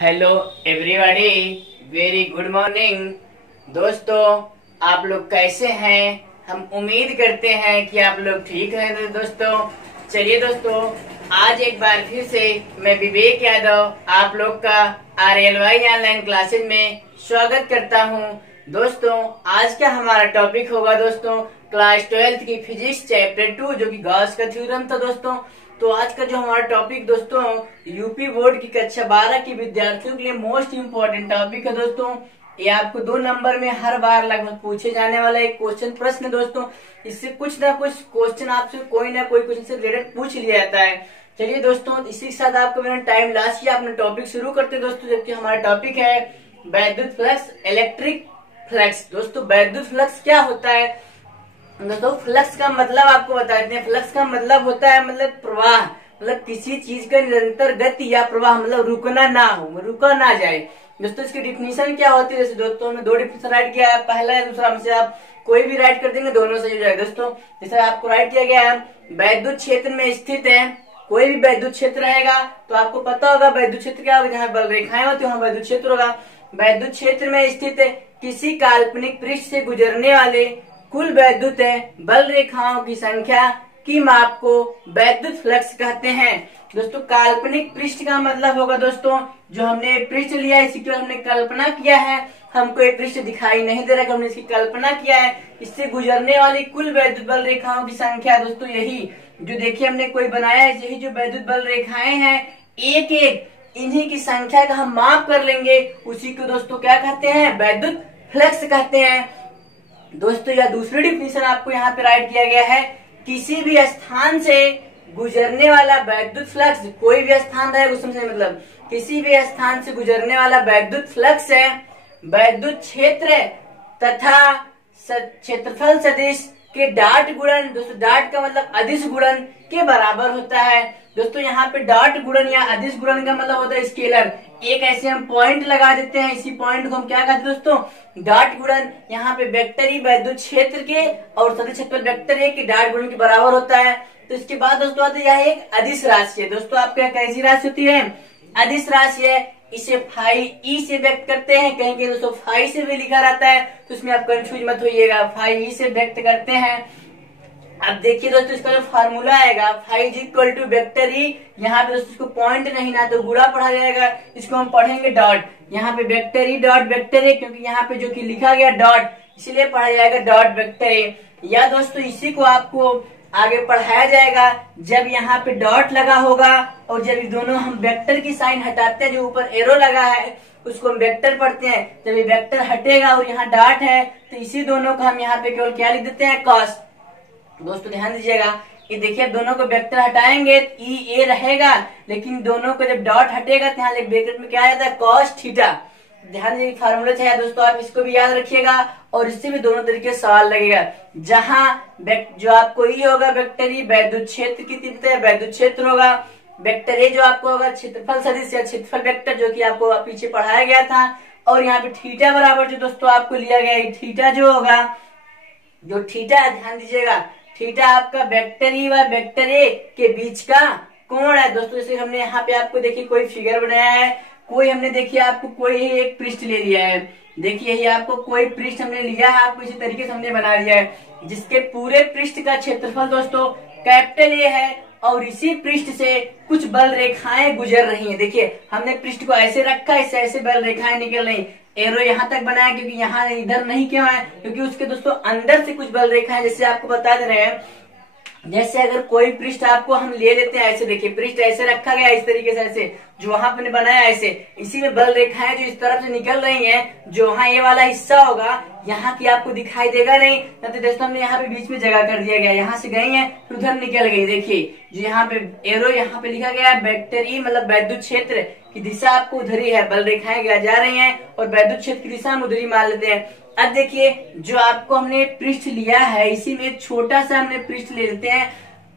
Hello everybody, very good morning. दोस्तों, आप लोग कैसे हैं? हम उम्मीद करते हैं कि आप लोग ठीक हैं। तो दोस्तों चलिए दोस्तों, आज एक बार फिर से मैं विवेक यादव आप लोग का RLY ऑनलाइन क्लासेज में स्वागत करता हूं। दोस्तों आज का हमारा टॉपिक होगा दोस्तों क्लास 12th की फिजिक्स चैप्टर 2 जो कि गॉस का थ्योरम था। दोस्तों तो आज का जो हमारा टॉपिक दोस्तों यूपी बोर्ड की कक्षा 12 के विद्यार्थियों के लिए मोस्ट इम्पोर्टेंट टॉपिक है। दोस्तों ये आपको 2 नंबर में हर बार लगभग पूछे जाने वाला एक क्वेश्चन प्रश्न। दोस्तों इससे कुछ ना कुछ क्वेश्चन आपसे कोई ना कोई क्वेश्चन से रिलेटेड पूछ लिया जाता है। चलिए दोस्तों, इसी के साथ आपको मैंने टाइम लास्ट किया, अपना टॉपिक शुरू करते हैं। दोस्तों जबकि हमारा टॉपिक है वैद्युत फ्लक्स, इलेक्ट्रिक फ्लक्स। दोस्तों वैद्युत फ्लक्स क्या होता है? दोस्तों फ्लक्स का मतलब आपको बता देते हैं। फ्लक्स का मतलब होता है मतलब प्रवाह, मतलब किसी चीज का निरंतर गति या प्रवाह, मतलब रुकना ना हो, रुका ना जाए। दोस्तों इसकी डिफिनीशन क्या होती है? जैसे दोस्तों हमने 2 डिफिनीशन राइट किया है, पहला है दूसरा, हमसे आप कोई भी राइट कर देंगे दोनों सही हो जाएगा। दोस्तों जैसे आपको राइट किया गया है, वैद्युत क्षेत्र में स्थित है। कोई भी वैद्युत क्षेत्र रहेगा तो आपको पता होगा वैद्युत क्षेत्र क्या होगा, जहाँ बल रेखाएं होती है वहाँ वैद्युत क्षेत्र होगा। वैद्युत क्षेत्र में स्थित किसी काल्पनिक पृष्ठ से गुजरने वाले कुल वैद्युत बल रेखाओं की संख्या की माप को वैद्युत फ्लक्स कहते हैं। दोस्तों काल्पनिक पृष्ठ का मतलब होगा दोस्तों जो हमने पृष्ठ लिया है, इसी की हमने कल्पना किया है। हमको एक पृष्ठ दिखाई नहीं दे रहा, हमने इसकी कल्पना किया है। इससे गुजरने वाली कुल वैद्युत बल रेखाओं की संख्या दोस्तों यही जो देखिए हमने कोई बनाया है, यही जो वैद्युत बल रेखाएं हैं एक एक इन्हीं की संख्या का हम माप कर लेंगे, उसी को दोस्तों क्या कहते हैं? वैद्युत फ्लक्स कहते हैं। दोस्तों या दूसरी डिफिनीशन आपको यहाँ पे राइट किया गया है, किसी भी स्थान से गुजरने वाला वैद्युत फ्लक्स, कोई भी स्थान रहेगा उस समय मतलब किसी भी स्थान से गुजरने वाला वैद्युत फ्लक्स है वैद्युत क्षेत्र तथा क्षेत्रफल सदिश के डॉट गुणन, दोस्तों डॉट का मतलब अदिश गुणन के बराबर होता है। दोस्तों यहाँ पे डॉट गुणन या अदिश गुणन का मतलब होता है स्केलर। एक ऐसे हम पॉइंट लगा देते हैं, इसी पॉइंट को हम क्या कहते हैं दोस्तों? डॉट गुणन। यहाँ पे वेक्टर ई वैद्युत क्षेत्र के और सदिश क्षेत्रफल वेक्टर ए के डॉट गुणन के बराबर होता है। तो इसके बाद दोस्तों आते यह एक अदिश राशि है। दोस्तों आपके कैसी राशि होती है? अदिश राशि है। इसे फाई ई से व्यक्त करते हैं, कहीं कहीं दोस्तों फाई से भी लिखा रहता है, तो इसमें आप कंफ्यूज मत होइएगा, फाई ई से व्यक्त करते हैं। अब देखिए दोस्तों इसका जो फार्मूला आएगा phi is equal to vector E, यहाँ पे दोस्तों इसको पॉइंट नहीं ना तो गुणा पढ़ा जाएगा, इसको हम पढ़ेंगे डॉट। यहाँ पे वेक्टर ई डॉट वेक्टर ए, क्योंकि यहाँ पे जो कि लिखा गया डॉट इसलिए पढ़ा जाएगा डॉट वेक्टर ए। या दोस्तों इसी को आपको आगे पढ़ाया जाएगा जब यहाँ पे डॉट लगा होगा और जब ये दोनों हम वेक्टर की साइन हटाते हैं, जो ऊपर एरो लगा है उसको हम वेक्टर पढ़ते हैं। जब ये वेक्टर हटेगा और यहाँ डॉट है तो इसी दोनों को हम यहाँ पे केवल क्या लिख देते हैं? कॉस। दोस्तों ध्यान दीजिएगा, ये देखिए दोनों को वेक्टर हटाएंगे ई ए रहेगा, लेकिन दोनों को जब डॉट हटेगा तो यहाँ ब्रैकेट में क्या आ जाता है? Cos theta. ध्यान दीजिए फार्मूला चाहिए दोस्तों, आप इसको भी याद रखिएगा और इससे भी दोनों तरीके से सवाल लगेगा। जहां जो आपको ई होगा वेक्टर ई वैद्युत क्षेत्र की तीव्रता है, वैद्युत क्षेत्र होगा। वेक्टर ए जो आपको होगा क्षेत्रफल सदिश या क्षेत्रफल वेक्टर, जो कि आपको पीछे पढ़ाया गया था। और यहाँ पे थीटा बराबर जो दोस्तों आपको लिया गया है, थीटा जो होगा, जो थीटा है ध्यान दीजिएगा, थीटा आपका वेक्टर ई व वेक्टर ए के बीच का कोण है। दोस्तों जैसे हमने यहाँ पे आपको देखिए कोई फिगर बनाया है, कोई हमने देखिए आपको कोई एक पृष्ठ ले लिया है, देखिए ये आपको कोई पृष्ठ हमने लिया है, आपको इसी तरीके से हमने बना दिया है, जिसके पूरे पृष्ठ का क्षेत्रफल दोस्तों कैपिटल ए है और इसी पृष्ठ से कुछ बल रेखाएं गुजर रही हैं। देखिए हमने पृष्ठ को ऐसे रखा, इससे ऐसे बल रेखाएं निकल रही। एरो यहाँ तक बनाया क्योंकि यहाँ इधर नहीं क्यों है? क्योंकि उसके दोस्तों अंदर से कुछ बल रेखाएं, जैसे आपको बता दे रहे हैं, जैसे अगर कोई पृष्ठ आपको हम ले लेते हैं ऐसे, देखिए पृष्ठ ऐसे रखा गया इस तरीके से, ऐसे जो वहां पे बनाया ऐसे, इसी में बल रेखाएं जो इस तरफ से निकल रही हैं, जो वहाँ ये वाला हिस्सा होगा यहाँ की आपको दिखाई देगा नहीं, तो दोस्तों हमने यहाँ पे बीच में जगह कर दिया गया, यहाँ से गई है फिर उधर निकल गई। देखिए जो यहाँ पे एरो यहाँ पे लिखा गया है वेक्टर ई, मतलब वैद्युत क्षेत्र की दिशा आपको उधर ही है, बल रेखाएं जा रही हैं और वैद्युत क्षेत्र की दिशा हम उधर ही मान लेते हैं। अब देखिए जो आपको हमने पृष्ठ लिया है, इसी में एक छोटा सा हमने पृष्ठ ले लेते हैं,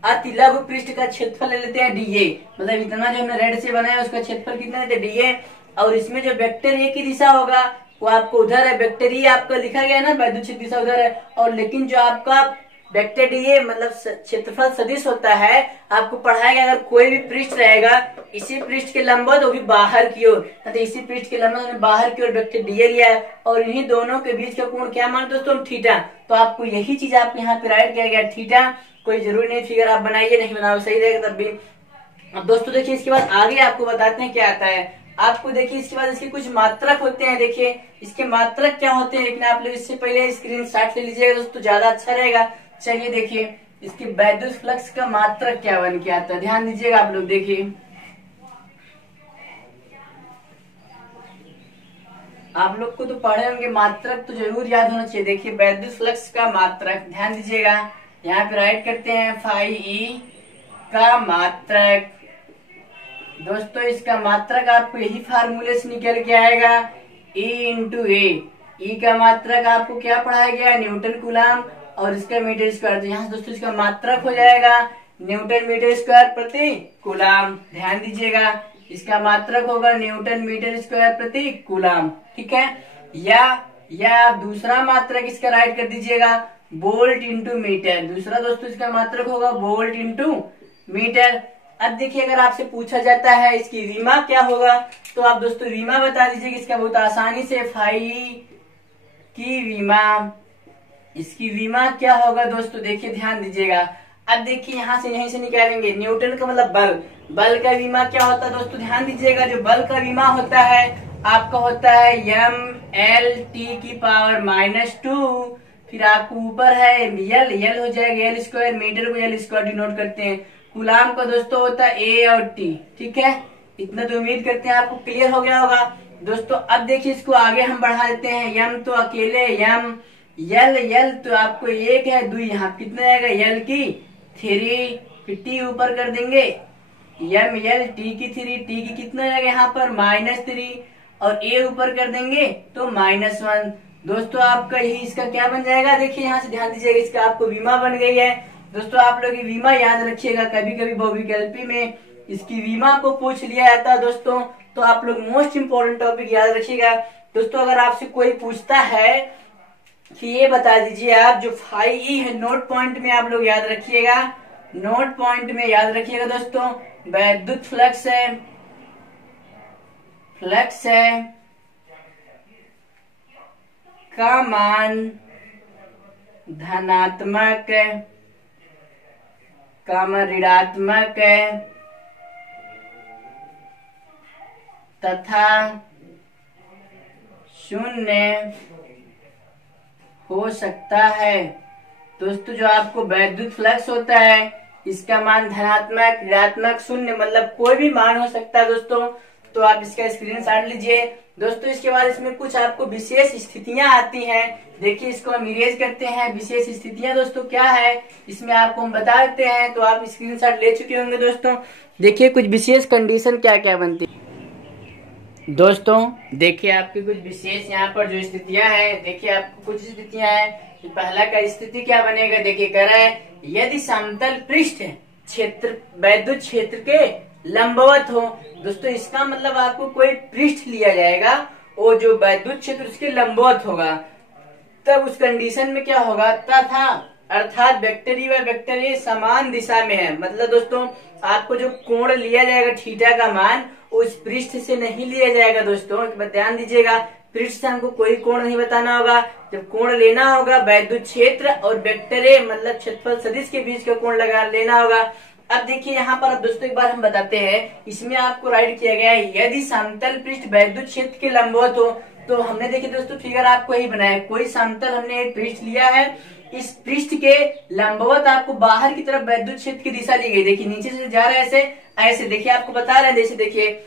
अति लघु पृष्ठ का क्षेत्रफल ले लेते हैं डीए, मतलब इतना जो हमने रेड से बनाया उसका क्षेत्रफल कितना है? डीए। और इसमें जो वेक्टर ए की दिशा होगा वो आपको उधर है, वेक्टर ई आपका लिखा गया ना, वैद्युत क्षेत्र दिशा उधर है। और लेकिन जो आपका वेक्टर डीए मतलब क्षेत्रफल सदिश होता है। आपको पढ़ाएगा अगर कोई भी पृष्ठ रहेगा इसी पृष्ठ के लंबवत वो भी बाहर की ओर, तो इसी पृष्ठ के लंबवत बाहर की ओर वेक्टर डीए लिया है और इन्हीं दोनों के बीच का कोण क्या मान दोस्तों, थीटा। तो आपको यही चीज आपको यहाँ पे राइट किया गया थीटा। कोई जरूरी नहीं फिगर आप बनाइए, नहीं बनाओ सही रहेगा तब भी। अब दोस्तों देखिए इसके बाद आगे आपको बताते हैं क्या आता है। आपको देखिए इसके बाद इसके कुछ मात्रक होते हैं। देखिए इसके मात्रक क्या होते हैं, लेकिन आप लोग इससे पहले स्क्रीनशॉट ले लीजिएगा दोस्तों, ज्यादा अच्छा रहेगा। चलिए देखिए इसके वैद्युत फ्लक्स का मात्रक क्या बन के आता है, ध्यान दीजिएगा आप लोग। देखिए आप लोग को तो पढ़े होंगे, मात्रक तो जरूर याद होना चाहिए। देखिए वैद्युत फ्लक्स का मात्रक, ध्यान दीजिएगा यहाँ पे राइट करते हैं फाई ई का मात्रक। दोस्तों इसका मात्रक आपको यही फार्मूले से निकल के आएगा, E इंटू ए। ई का मात्रक आपको क्या पढ़ाया गया, न्यूटन कूलम, और इसका मीटर स्क्वायर। तो यहाँ से दोस्तों इसका मात्रक हो जाएगा न्यूटन मीटर स्क्वायर प्रति कूलम। ध्यान दीजिएगा इसका मात्रक होगा न्यूटन मीटर स्क्वायर प्रति कूलम, ठीक है। या दूसरा मात्रक इसका राइट कर दीजिएगा वोल्ट इंटू मीटर। दूसरा दोस्तों इसका मात्रक होगा वोल्ट इंटू मीटर। अब देखिए अगर आपसे पूछा जाता है इसकी रीमा क्या होगा, तो आप दोस्तों रीमा बता दीजिए इसका बहुत आसानी से। फाई की रीमा, इसकी रीमा क्या होगा दोस्तों, देखिए ध्यान दीजिएगा। अब देखिए यहाँ से यहीं से निकालेंगे, न्यूटन का मतलब बल, बल का रीमा क्या होता है दोस्तों, ध्यान दीजिएगा। जो बल का रीमा होता है आपका होता है m/10⁻²। फिर आपको ऊपर है यल हो जाएगा एल स्क्वायर, मीटर को एल स्क्वायर डिनोट करते हैं। कूलाम का दोस्तों होता है ए और टी, ठीक है। इतना तो उम्मीद करते हैं आपको क्लियर हो गया होगा दोस्तों। अब देखिए इसको आगे हम बढ़ा देते हैं। यम तो अकेले यम, यल तो आपको एक है, 2 यहाँ कितना आएगा यल की 3, फिर टी ऊपर कर देंगे यम यल टी की 3, टी की कितना आएगा यहाँ पर -3, और ए ऊपर कर देंगे तो -1। दोस्तों आपका यही इसका क्या बन जाएगा, देखिए यहाँ से ध्यान दीजिएगा, इसका आपको वीमा बन गई है। दोस्तों आप लोग वीमा याद रखिएगा, कभी कभी बहुविकल्पी में इसकी वीमा को पूछ लिया जाता है दोस्तों, तो आप लोग मोस्ट इंपोर्टेंट टॉपिक याद रखिएगा। दोस्तों अगर आपसे कोई पूछता है कि ये बता दीजिए आप जो फाई ई है, नोट पॉइंट में आप लोग याद रखिएगा, नोट पॉइंट में याद रखिएगा दोस्तों, वैद्युत फ्लक्स है का मान धनात्मक ऋणात्मक तथा 0 हो सकता है। दोस्तों जो आपको वैद्युत फ्लक्स होता है इसका मान धनात्मक ऋणात्मक 0 मतलब कोई भी मान हो सकता है दोस्तों। तो आप इसका स्क्रीनशॉट लीजिए दोस्तों। इसके बाद इसमें कुछ आपको विशेष स्थितियां आती हैं। देखिए इसको हम इरेज करते हैं। विशेष स्थितियां दोस्तों क्या है इसमें आपको हम बता देते हैं, तो आप स्क्रीनशॉट ले चुके होंगे दोस्तों। देखिए कुछ विशेष कंडीशन क्या क्या बनती है दोस्तों। देखिए आपकी कुछ विशेष यहाँ पर जो स्थितियां हैं, देखिए आपको कुछ स्थितियां हैं। पहला का स्थिति क्या बनेगा, देखिए कह रहा है यदि समतल पृष्ठ क्षेत्र वैद्युत क्षेत्र के लंबवत हो। दोस्तों इसका मतलब आपको कोई पृष्ठ लिया जाएगा और जो वैद्युत क्षेत्र उसके लंबवत होगा, तब उस कंडीशन में क्या होगा, तथा अर्थात वेक्टर ई व वेक्टर ए समान दिशा में है। मतलब दोस्तों आपको जो कोण लिया जाएगा थीटा का मान उस पृष्ठ से नहीं लिया जाएगा दोस्तों, ध्यान दीजिएगा। पृष्ठ से हमको कोई कोण नहीं बताना होगा, जब कोण लेना होगा वैद्युत क्षेत्र और वेक्टर ए मतलब क्षेत्रफल सदिश के बीच का कोण लगा लेना होगा। अब देखिए यहाँ पर अब दोस्तों एक बार हम बताते हैं, इसमें आपको राइट किया गया है यदि समतल पृष्ठ वैद्युत क्षेत्र के लंबवत हो। तो हमने देखिए दोस्तों फिगर आपको यही बनाया, कोई समतल हमने एक पृष्ठ लिया है, इस पृष्ठ के लंबवत आपको बाहर की तरफ वैद्युत क्षेत्र की दिशा ली गई। देखिए नीचे से जा रहा है ऐसे देखिए आपको बता रहे हैं, जैसे देखिए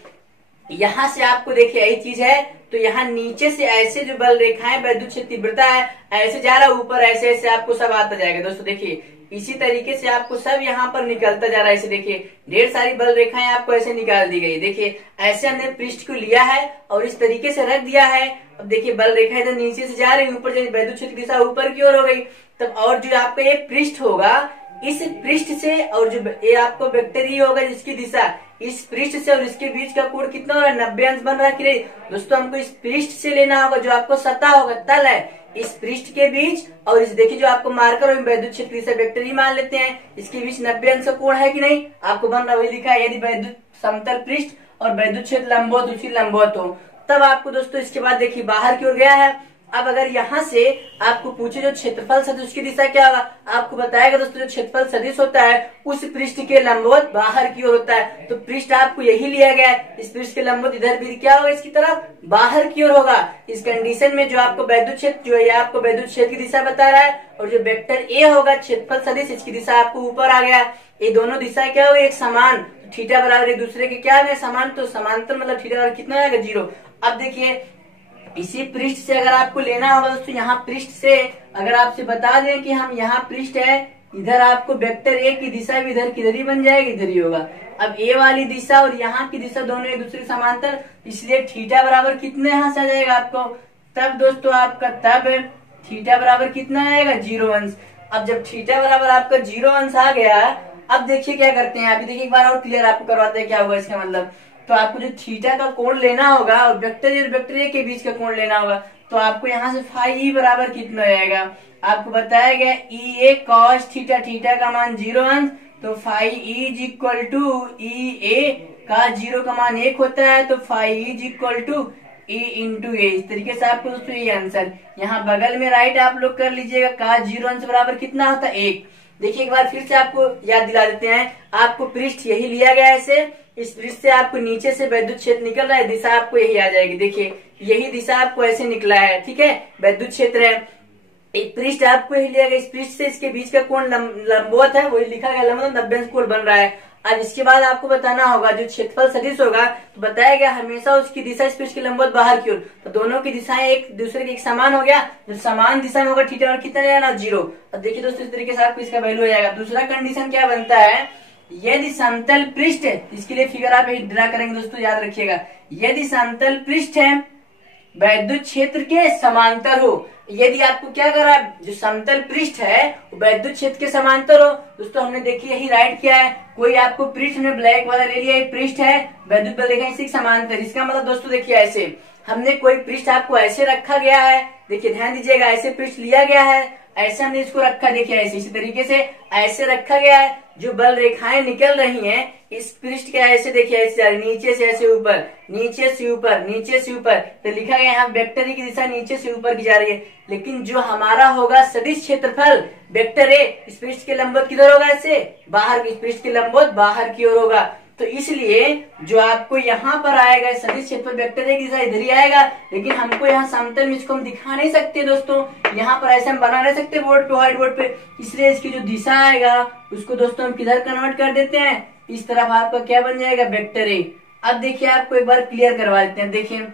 यहाँ से आपको देखिए यही चीज है, तो यहाँ नीचे से ऐसे जो बल रेखाएं वैद्युत क्षेत्र तीव्रता है ऐसे जा रहा है ऊपर, ऐसे ऐसे आपको सब आता जाएगा दोस्तों। देखिए इसी तरीके से आपको सब यहाँ पर निकलता जा रहा है। ऐसे देखिए ढेर सारी बल रेखाएं आपको ऐसे निकाल दी गई। देखिए ऐसे हमने पृष्ठ को लिया है और इस तरीके से रख दिया है। अब देखिए बल रेखा इधर नीचे से जा रही है ऊपर, वैद्युत क्षेत्र की दिशा ऊपर की ओर हो गई। तब और जो आपका एक पृष्ठ होगा इस पृष्ठ से और जो ये आपको वेक्टर ई होगा जिसकी दिशा, इस पृष्ठ से और इसके बीच का कोण कितना हो रहा है, 90 अंश बन रहा है कि नहीं। दोस्तों हमको इस पृष्ठ से लेना होगा, जो आपको सतह होगा, तल है, इस पृष्ठ के बीच और इस देखिए जो आपको मार्कर और वैद्युत क्षेत्र से वेक्टर ई मान लेते हैं, इसके बीच 90 अंश का कोण है कि नहीं, आपको बन रहा वही लिखा है। यदि वैद्युत समतल पृष्ठ और वैद्युत क्षेत्र लंबवत उसी लंबवत हो, तब आपको दोस्तों इसके बाद देखिए बाहर की ओर गया है। अब अगर यहाँ से आपको पूछे जो क्षेत्रफल सदिश उसकी दिशा क्या होगा, आपको बताएगा दोस्तों जो क्षेत्रफल सदिश होता है उस पृष्ठ के लंबवत बाहर की ओर होता है। तो पृष्ठ आपको यही लिया गया है, इस पृष्ठ के लंबवत इधर भी क्या होगा, इसकी तरफ बाहर की ओर होगा। इस कंडीशन में जो आपको वैद्युत क्षेत्र जो है आपको वैद्युत क्षेत्र की दिशा बता रहा है, और जो वेक्टर ए होगा क्षेत्रफल सदिश इसकी दिशा आपको ऊपर आ गया। ये दोनों दिशा क्या हो, एक समान, थीटा बराबर एक दूसरे के क्या है समान, तो समांतर मतलब थीटा बराबर कितना आएगा 0। अब देखिए इसी पृष्ठ से अगर आपको लेना होगा दोस्तों, यहाँ पृष्ठ से अगर आपसे बता दें कि हम यहाँ पृष्ठ है, इधर आपको वेक्टर ए की दिशा भी इधर किधर ही बन जाएगी, इधर ही होगा। अब ए वाली दिशा और यहाँ की दिशा दोनों एक दूसरे समांतर, इसलिए थीटा बराबर कितने यहाँ से आ जाएगा आपको, तब दोस्तों आपका तब थीटा बराबर कितना आएगा 0 अंश। अब जब थीटा बराबर आपका 0 अंश आ गया, अब देखिए क्या करते हैं, अभी देखिए एक बार और क्लियर आपको करवाते हैं क्या हुआ इसका मतलब। तो आपको जो थीटा का कोण लेना होगा और वेक्टर ए के बीच का कोण लेना होगा, तो आपको यहाँ से फाई ई बराबर कितना आएगा, आपको बताया गया e a cos theta, theta का मान 0 अंश, तो phi e is equal to e a का 0 का मान 1 होता है, तो phi e is equal to e into a. इस तरीके से आपको दोस्तों ये आंसर यहाँ बगल में राइट आप लोग कर लीजिएगा, का 0 अंश बराबर कितना होता है 1। देखिए एक बार फिर से आपको याद दिला देते हैं, आपको पृष्ठ यही लिया गया है ऐसे, इस पृष्ठ से आपको नीचे से वैद्युत क्षेत्र निकल रहा है, दिशा आपको यही आ जाएगी। देखिए यही दिशा आपको ऐसे निकला है, ठीक है, वैद्युत क्षेत्र है, एक पृष्ठ आपको यही लिया गया, इस पृष्ठ से इसके बीच का कोण लंबवत है, वही लिखा गया लंबवत 90 अंश कोण बन रहा है। अब इसके बाद आपको बताना होगा जो क्षेत्रफल सदिश होगा, तो बताया गया हमेशा उसकी दिशा इस पृष्ठ के लंबवत बाहर की ओर, तो दोनों की दिशाएं एक दूसरे के एक समान हो गया, जो समान दिशा में होगा थीटा और कितना लेना 0। अब देखिए दोस्तों इस तरीके से आपको इसका वैल्यू हो जाएगा। दूसरा कंडीशन क्या बनता है, यदि समतल पृष्ठ है, इसके लिए फिगर आप ड्रा करेंगे दोस्तों, याद रखिएगा, यदि समतल पृष्ठ है वैद्युत क्षेत्र के समांतर हो, यदि आपको क्या करा, जो समतल पृष्ठ है वो वैद्युत क्षेत्र के समांतर हो। दोस्तों हमने देखिए यही राइट किया है, कोई आपको पृष्ठ में ब्लैक वाला ले लिया, पृष्ठ है वैद्युत बल देखा इसी समांतर, इसका मतलब दोस्तों देखिए ऐसे हमने कोई पृष्ठ आपको ऐसे रखा गया है, देखिए ध्यान दीजिएगा, ऐसे पृष्ठ लिया गया है, ऐसे हमने इसको रखा, देखिए ऐसे इसी तरीके से ऐसे रखा गया है, जो बल रेखाएं निकल रही हैं इस पृष्ठ के ऐसे देखिए ऐसे जा रही, नीचे से ऐसे ऊपर, नीचे से ऊपर, नीचे से ऊपर, तो लिखा गया यहाँ वेक्टर ए की दिशा नीचे से ऊपर की जा रही है। लेकिन जो हमारा होगा सदिश क्षेत्रफल वेक्टर ए, इस पृष्ठ के लंबवत किधर होगा, ऐसे बाहर, इस पृष्ठ के लंबवत बाहर की ओर होगा। तो इसलिए जो आपको यहाँ पर आएगा सदिश क्षेत्रफल वेक्टर ए की दिशा इधर ही आएगा, लेकिन हमको यहाँ समतल में इसको हम दिखा नहीं सकते दोस्तों, यहाँ पर ऐसे हम बना नहीं सकते बोर्ड पे, व्हाइट बोर्ड पे, इसलिए इसकी जो दिशा आएगा उसको दोस्तों हम किधर कन्वर्ट कर देते हैं, इस तरफ आपका क्या बन जाएगा वेक्टर ए। अब देखिए आपको एक बार क्लियर करवा देते हैं, देखिए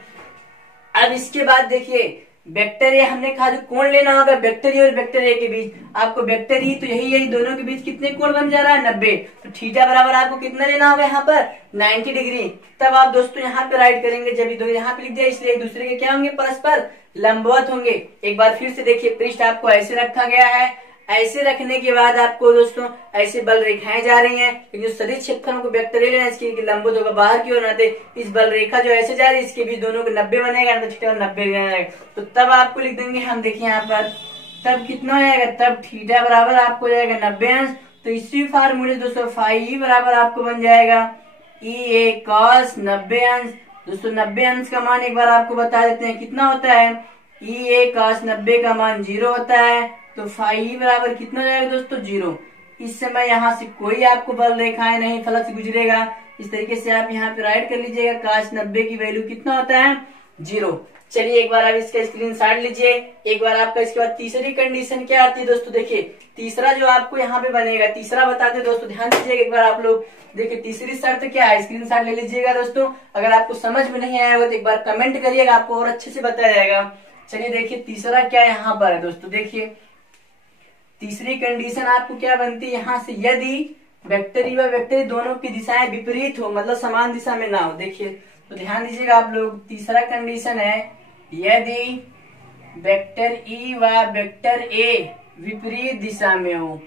अब इसके बाद देखिए वेक्टर ए हमने कहा जो कोण लेना होगा वेक्टर ई और वेक्टर ए के बीच, आपको वेक्टर ई तो यही दोनों के बीच कितने कोण बन जा रहा है 90, तो थीटा बराबर आपको कितना लेना होगा यहाँ पर 90 डिग्री। तब आप दोस्तों यहाँ पे राइट करेंगे, जब दो यहाँ पे लिख दिया इसलिए एक दूसरे के क्या होंगे, परस्पर लंबवत होंगे। एक बार फिर से देखिए पृष्ठ आपको ऐसे रखा गया है, ऐसे रखने के बाद आपको दोस्तों ऐसे बल रेखाएं जा रही हैं, लेकिन जो सदिश क्षेत्रफल को वेक्टर ए लेना है, इसकी लंबवत होगा बाहर की ओर, ना इस बल रेखा जो ऐसे जा रही है इसके बीच दोनों को 90 बनेगा, ना तो थीटा 90 बनेगा। तो तब आपको लिख देंगे हम, देखिए यहाँ पर तब कितना हो जाएगा, तब थीटा बराबर आपको हो जाएगा 90 अंश। तो इसी फार्मूले दोस्तों फाई ई बराबर आपको बन जाएगा ई ए कॉस 90 अंश। दोस्तों 90 अंश का मान एक बार आपको बता देते हैं कितना होता है, ई ए कॉस 90 का मान 0 होता है, तो फाई ई बराबर कितना हो जाएगा दोस्तों 0। इस समय यहाँ से कोई आपको बल रेखाएं नहीं फलक से गुजरेगा, इस तरीके से आप यहाँ पे राइट कर लीजिएगा, काश 90 की वैल्यू कितना होता है 0। चलिए एक बार आप इसका स्क्रीनशॉट लीजिए। एक बार आपका इसके बाद तीसरी कंडीशन क्या आती है दोस्तों, देखिए तीसरा जो आपको यहाँ पे बनेगा, तीसरा बताते दोस्तों, ध्यान दीजिएगा एक बार आप लोग, देखिए तीसरी शर्त क्या है, स्क्रीनशॉट ले लीजिएगा दोस्तों। अगर आपको समझ में नहीं आया हो तो एक बार कमेंट करिएगा, आपको और अच्छे से बताया जाएगा। चलिए देखिए तीसरा क्या यहाँ पर है दोस्तों, देखिए तीसरी कंडीशन आपको क्या बनती है, यहाँ से यदि वेक्टर ई व वेक्टर ई दोनों की दिशाएं विपरीत हो, मतलब समान दिशा में ना हो। देखिए तो ध्यान दीजिएगा आप लोग, तीसरा कंडीशन है यदि वेक्टर ई व वेक्टर ए विपरीत दिशा में हो,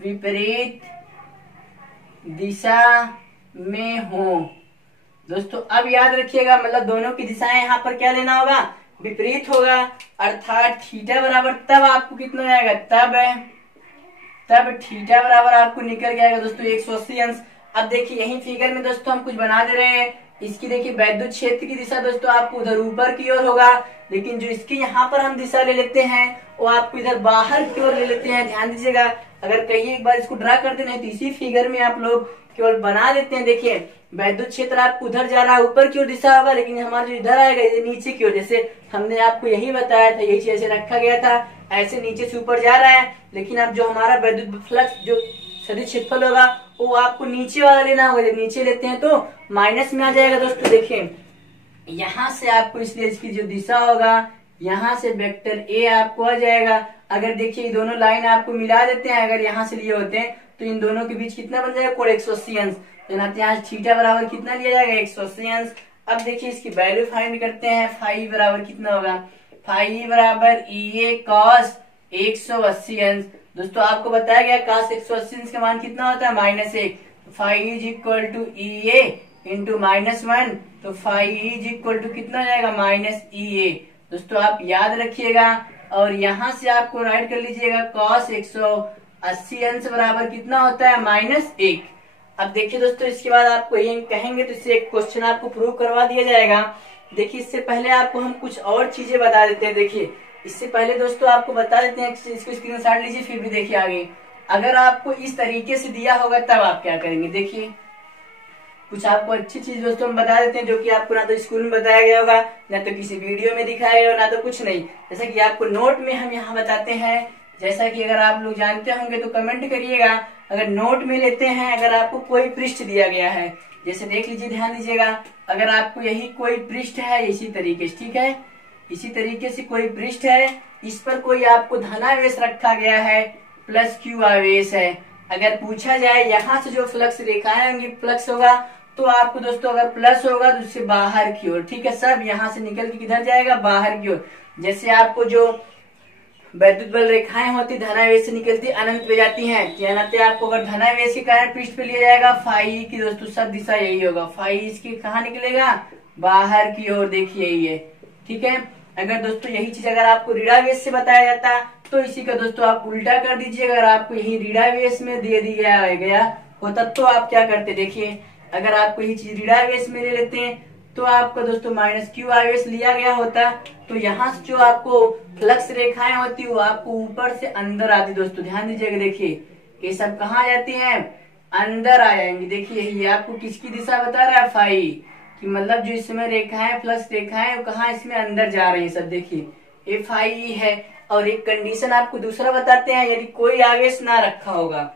विपरीत दिशा में हो। दोस्तों अब याद रखिएगा, मतलब दोनों की दिशाएं यहाँ पर क्या लेना होगा, विपरीत होगा, अर्थात थीटा बराबर तब आपको कितना हो जाएगा, तब थीटा बराबर आपको निकल जाएगा दोस्तों 180 अंश। अब देखिए यही फिगर में दोस्तों हम कुछ बना दे रहे हैं। इसकी देखिए वैद्युत क्षेत्र की दिशा दोस्तों आपको उधर ऊपर की ओर होगा, लेकिन जो इसकी यहाँ पर हम दिशा ले लेते हैं वो आपको इधर बाहर की ओर ले लेते हैं। ध्यान दीजिएगा, अगर कहीं एक बार इसको ड्रा कर देना है तो इसी फिगर में आप लोग केवल बना देते हैं। देखिए वैद्युत क्षेत्र आपको उधर जा रहा है, ऊपर की ओर दिशा होगा, लेकिन हमारा जो इधर आएगा ये नीचे की ओर, जैसे हमने आपको यही बताया था, यही ऐसे रखा गया था, ऐसे नीचे से ऊपर जा रहा है। लेकिन अब जो हमारा वैद्युत फ्लक्स जो सदिश क्षेत्रफल होगा वो आपको नीचे वाला लेना होगा। जब नीचे लेते हैं तो माइनस में आ जाएगा। दोस्तों देखिए यहाँ से आपको, इसलिए इसकी जो दिशा होगा यहाँ से वेक्टर ए आपको आ जाएगा। अगर देखिए दोनों लाइन आपको मिला देते हैं, अगर यहाँ से लिए होते हैं तो इन दोनों के बीच कितना बन जाएगा, कोण 180 अंश। तो यहाँ थीटा बराबर कितना लिया जाएगा, 180 अंश। अब देखिए इसकी वैल्यू फाइंड करते हैं। फाई बराबर कितना होगा, फाई बराबर EA cos 180 अंश। दोस्तों आपको बताया गया cos 180 अंश का मान कितना होता है, -1। Phi is equal to EA into -1, तो फाई इज इक्वल टू कितना हो जाएगा, -EA। दोस्तों आप याद रखिएगा और यहाँ से आपको राइट कर लीजिएगा cos 180 अंश बराबर कितना होता है, -1। अब देखिए दोस्तों इसके बाद आपको ये कहेंगे तो इससे एक क्वेश्चन आपको प्रूव करवा दिया जाएगा। देखिए इससे पहले आपको हम कुछ और चीजें बता देते हैं। देखिए इससे पहले दोस्तों आपको बता देते हैं, इसको स्क्रीनशॉट लीजिए फिर भी देखिए आगे। अगर आपको इस तरीके से दिया होगा तब आप क्या करेंगे। देखिए कुछ आपको अच्छी चीज दोस्तों हम बता देते हैं जो कि आपको ना तो स्कूल में बताया गया होगा, ना तो किसी वीडियो में दिखाया गया, ना तो कुछ नहीं। जैसा कि आपको नोट में हम यहाँ बताते हैं, जैसा कि अगर आप लोग जानते होंगे तो कमेंट करिएगा। अगर नोट में लेते हैं, अगर आपको कोई पृष्ठ दिया गया है, जैसे देख लीजिए, ध्यान दीजिएगा, अगर आपको यही कोई पृष्ठ है इसी तरीके से, ठीक है, इसी तरीके से कोई पृष्ठ है, इस पर कोई आपको धनावेश रखा गया है, +Q आवेश है। अगर पूछा जाए यहाँ से जो फ्लक्स रेखाएं होंगी, फ्लक्स होगा, तो आपको दोस्तों अगर प्लस होगा तो उससे बाहर की ओर, ठीक है, सब यहाँ से निकल के किधर जाएगा, बाहर की ओर। जैसे आपको जो वैद्युत बल रेखाएं होती धनावेश से निकलती अनंत पे जाती हैं, यानी आपको अगर धनावेश के कारण पृष्ठ पे लिया जाएगा फाई की, दोस्तों सब दिशा यही होगा, फाई इसकी कहाँ निकलेगा, बाहर की ओर। देखिए यही है, ठीक है। अगर दोस्तों यही चीज अगर आपको ऋणावेश से बताया जाता तो इसी का दोस्तों आप उल्टा कर दीजिए। अगर आपको यही ऋणावेश में दे दिया गया होता तो आप क्या करते, देखिए अगर आपको यही चीज ऋणावेश में ले लेते हैं तो आपका दोस्तों -Q आवेश लिया गया होता, तो यहाँ से जो आपको फ्लक्स रेखाएं होती वो आपको ऊपर से अंदर आती। दोस्तों ध्यान दीजिएगा, देखिए ये सब कहाँ जाती हैं, अंदर आ जाएंगी। देखिए ये आपको किसकी दिशा बता रहा है, फाई कि मतलब जो इसमें रेखाएं फ्लक्स रेखाएं कहाँ इसमें अंदर जा रही है सब। देखिए ये फाई है। और एक कंडीशन आपको दूसरा बताते हैं, यदि कोई आवेश ना रखा होगा,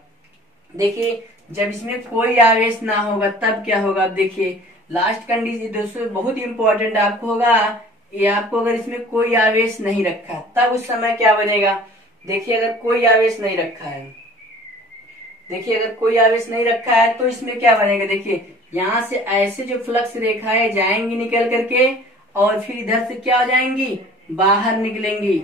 देखिए जब इसमें कोई आवेश ना होगा तब क्या होगा। देखिए लास्ट कंडीशन दोस्तों बहुत इंपॉर्टेंट आपको होगा, ये आपको अगर इसमें कोई आवेश नहीं रखा तब उस समय क्या बनेगा। देखिए अगर कोई आवेश नहीं रखा है, देखिए अगर कोई आवेश नहीं रखा है तो इसमें क्या बनेगा। देखिए यहाँ से ऐसे जो फ्लक्स रेखाएं जाएंगी निकल करके और फिर इधर से क्या हो जाएंगी, बाहर निकलेंगी।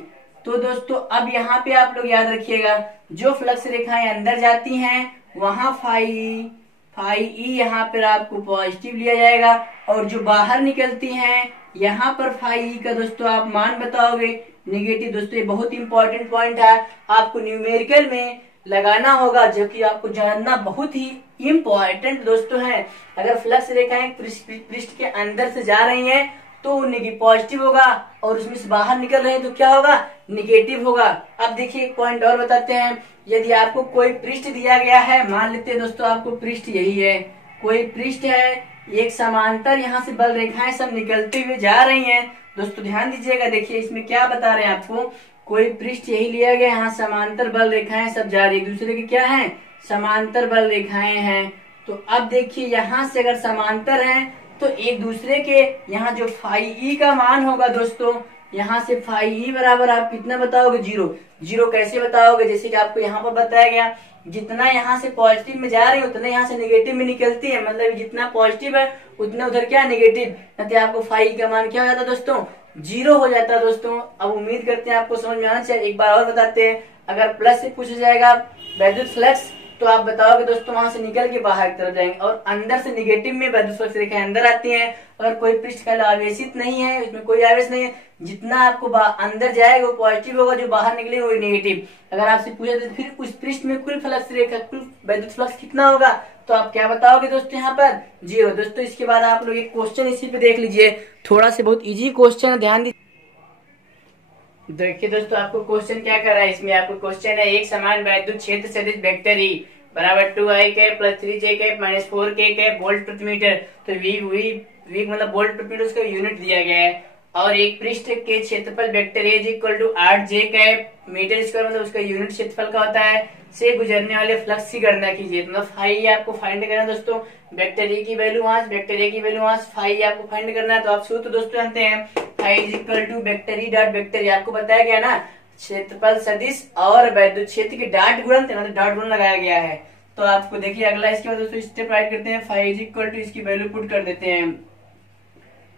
तो दोस्तों अब यहाँ पे आप लोग याद रखिएगा, जो फ्लक्स रेखाएं अंदर जाती हैं वहां फाई ई यहाँ पर आपको पॉजिटिव लिया जाएगा, और जो बाहर निकलती हैं यहाँ पर फाई ई का दोस्तों आप मान बताओगे निगेटिव। दोस्तों ये बहुत इंपॉर्टेंट पॉइंट है, आपको न्यूमेरिकल में लगाना होगा, जो कि आपको जानना बहुत ही इम्पोर्टेंट दोस्तों है। अगर फ्लक्स रेखाएं पृष्ठ के अंदर से जा रही हैं तो पॉजिटिव होगा, और उसमें से बाहर निकल रहे हैं तो क्या होगा, निगेटिव होगा। अब देखिए एक पॉइंट और बताते हैं, यदि आपको कोई पृष्ठ दिया गया है, मान लेते हैं दोस्तों आपको पृष्ठ यही है, कोई पृष्ठ है, एक समांतर यहाँ से बल रेखाएं सब निकलते हुए जा रही हैं। दोस्तों ध्यान दीजिएगा, देखिए इसमें क्या बता रहे हैं आपको, कोई पृष्ठ यही लिया गया, यहाँ समांतर बल रेखाएं सब जा रही है, दूसरे के क्या है, समांतर बल रेखाएं हैं। तो अब देखिए यहाँ से अगर समांतर हैं तो एक दूसरे के यहाँ जो फाई ई का मान होगा दोस्तों, यहाँ से फाई ई बराबर आप कितना बताओगे, 0 कैसे बताओगे, जैसे कि आपको यहाँ पर बताया गया, जितना यहाँ से पॉजिटिव में जा रही है उतना यहाँ से नेगेटिव में निकलती है, मतलब जितना पॉजिटिव है उतना उधर क्या नेगेटिव, तो आपको फाई का मान क्या हो जाता है दोस्तों, 0 हो जाता है दोस्तों। अब उम्मीद करते हैं आपको समझ में आना चाहिए। एक बार और बताते हैं, अगर प्लस से पूछा जाएगा वैद्युत फ्लक्स, तो आप बताओगे दोस्तों वहां से निकल के बाहर की तरफ जाएंगे, और अंदर से निगेटिव में वैद्युत फ्लक्स रेखाएं अंदर आती हैं, और कोई पृष्ठ फल आवेशित नहीं है, इसमें कोई आवेश नहीं है। जितना आपको अंदर जाएगा वो पॉजिटिव होगा, जो बाहर निकले वो नेगेटिव। अगर आपसे पूछा तो फिर उस पृष्ठ में कुल फ्लक्स रेखा, कुल वैद्युत फ्लक्स कितना होगा, तो आप क्या बताओगे दोस्तों यहाँ पर 0। दोस्तों इसके बाद आप लोग एक क्वेश्चन इसी पे देख लीजिए, थोड़ा से बहुत इजी क्वेश्चन है, ध्यान दीजिए। देखिए दोस्तों आपको क्वेश्चन क्या कर रहा है, इसमें आपको क्वेश्चन है एक समान वैद्युत क्षेत्र सदिश वेक्टर ई बराबर 2i cap plus 3j cap minus 4k cap volt प्रति मीटर। तो वी मतलब वोल्ट प्रति मीटर उसका यूनिट दिया गया है, और एक पृष्ठ के क्षेत्रफल vector A equal to 8j cap metre square, मतलब उसका यूनिट क्षेत्रफल का होता है, से गुजरने वाले फ्लक्स की गणना कीजिए। मतलब फाई आपको फाइंड करना है दोस्तों, वेक्टर ए की वैल्यू वहां, वेक्टर ए की वैल्यू वहां, फाई आपको फाइंड करना है। तो आप सूत्र दोस्तों जानते हैं, phi is equal to vector E dot vector A, आपको बताया गया ना क्षेत्रफल सदिश और वैद्युत क्षेत्र के डॉट गुणन, मतलब डॉट गुणन लगाया गया है। तो आपको देखिए अगला इसके बाद दोस्तों स्टेप राइट करते हैं, फाई इज इक्वल टू इसकी वैल्यू पुट कर देते हैं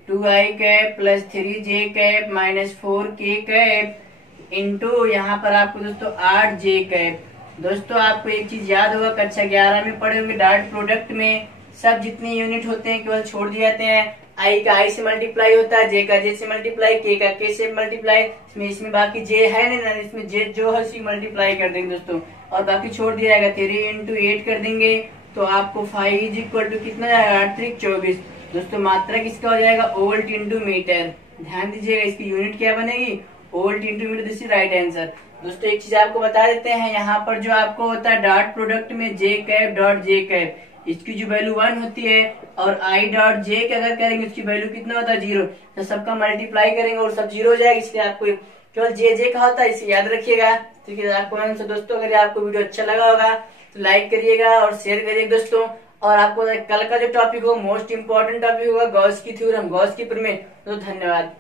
2i cap plus 3j cap minus 4k cap into यहाँ पर आपको दोस्तों 8j कैप। दोस्तों आपको एक चीज याद होगा, कक्षा 11 में पढ़े होंगे, डॉट प्रोडक्ट में सब जितने यूनिट होते हैं केवल छोड़ दिए जाते हैं। आई का आई से मल्टीप्लाई होता है, जे का जे से मल्टीप्लाई, के का के से मल्टीप्लाई, इसमें बाकी जे है नहीं ना, इसमें जे जो है उसी मल्टीप्लाई कर देंगे दोस्तों, और बाकी छोड़ दिया जाएगा। 3 इंटू 8 कर देंगे तो आपको 5 इज इक्वल टू कितना जाएगा 8 24। दोस्तों मात्रा किसका हो जाएगा, वोल्ट इंटू मीटर। ध्यान दीजिएगा इसकी यूनिट क्या बनेगी, volt into metre, this is right answer. दोस्तों एक चीज आपको बता देते हैं, यहाँ पर जो आपको होता है डॉट प्रोडक्ट में जे कैप डॉट जे कैप, इसकी जो वैल्यू 1 होती है, और आई डॉट जे के अगर करेंगे उसकी वैल्यू कितना होता है 0। तो सबका मल्टीप्लाई करेंगे और सब 0 हो जाएगा, इसलिए आपको केवल जे जे का होता है, इसे याद रखिएगा। ठीक है आपको दोस्तों, अगर आपको वीडियो अच्छा लगा होगा तो लाइक करिएगा और शेयर करिएगा दोस्तों। और आपको कल का जो टॉपिक हो मोस्ट इंपोर्टेंट टॉपिक होगा गॉस की थ्योरम, गॉस की प्रमेय। तो धन्यवाद।